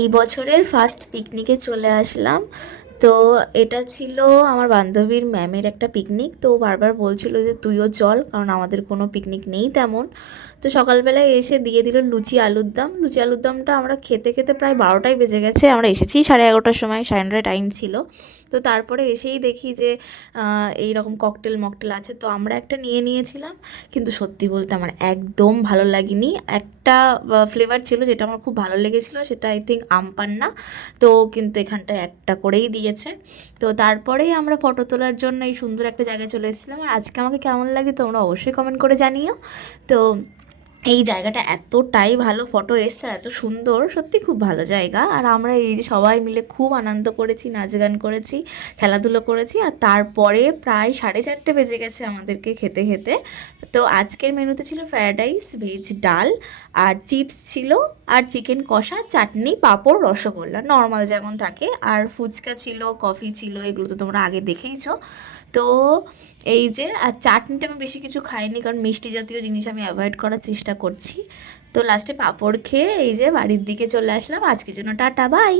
এই বছরের ফার্স্ট পিকনিকে চলে আসলাম। তো এটা ছিল আমার বান্ধবীর ম্যামের একটা পিকনিক। তো ও বারবার বলছিল যে তুইও চল, কারণ আমাদের কোনো পিকনিক নেই তেমন। তো সকালবেলায় এসে দিয়ে দিল লুচি আলুর দম। লুচি আলুর দমটা আমরা খেতে খেতে প্রায় 12টাই বেজে গেছে। আমরা এসেছি 11:30টার সময়, 9:30 টাইম ছিল। তো তারপরে এসেই দেখি যে এই রকম ককটেল মকটেল আছে, তো আমরা একটা নিয়ে নিয়েছিলাম। কিন্তু সত্যি বলতে আমার একদম ভালো লাগেনি। একটা ফ্লেভার ছিল যেটা আমার খুব ভালো লেগেছিলো, সেটা আই থিঙ্ক আম পান্না। তো কিন্তু এখানটায় একটা করেই দিয়েছে। তো তারপরেই আমরা ফটো তোলার জন্য এই সুন্দর একটা জায়গায় চলে এসেছিলাম। আর আজকে আমাকে কেমন লাগে তোমরা অবশ্যই কমেন্ট করে জানিও। তো এই জায়গাটা এতটাই ভালো ফটো এসছে আর এত সুন্দর, সত্যি খুব ভালো জায়গা। আর আমরা এই যে সবাই মিলে খুব আনন্দ করেছি, নাচ গান করেছি, খেলাধুলো করেছি। আর তারপরে প্রায় 4:30 বেজে গেছে আমাদেরকে খেতে খেতে। তো আজকের মেনুতে ছিল ফ্রায়েড রাইস, ভেজ ডাল, আর চিপস ছিল, আর চিকেন কষা, চাটনি, পাঁপড়, রসগোল্লা, নর্মাল যেমন থাকে। আর ফুচকা ছিল, কফি ছিল, এগুলো তো তোমরা আগে দেখেইছো। তো এই যে, আর চাটনিটা আমি বেশি কিছু খাইনি, কারণ মিষ্টি জাতীয় জিনিস আমি অ্যাভয়েড করার চেষ্টা করছি। তো লাস্টে পাঁপড় খেয়ে এই যে বাড়ির দিকে চলে আসলাম। আজকের জন্য টাটা, বাই।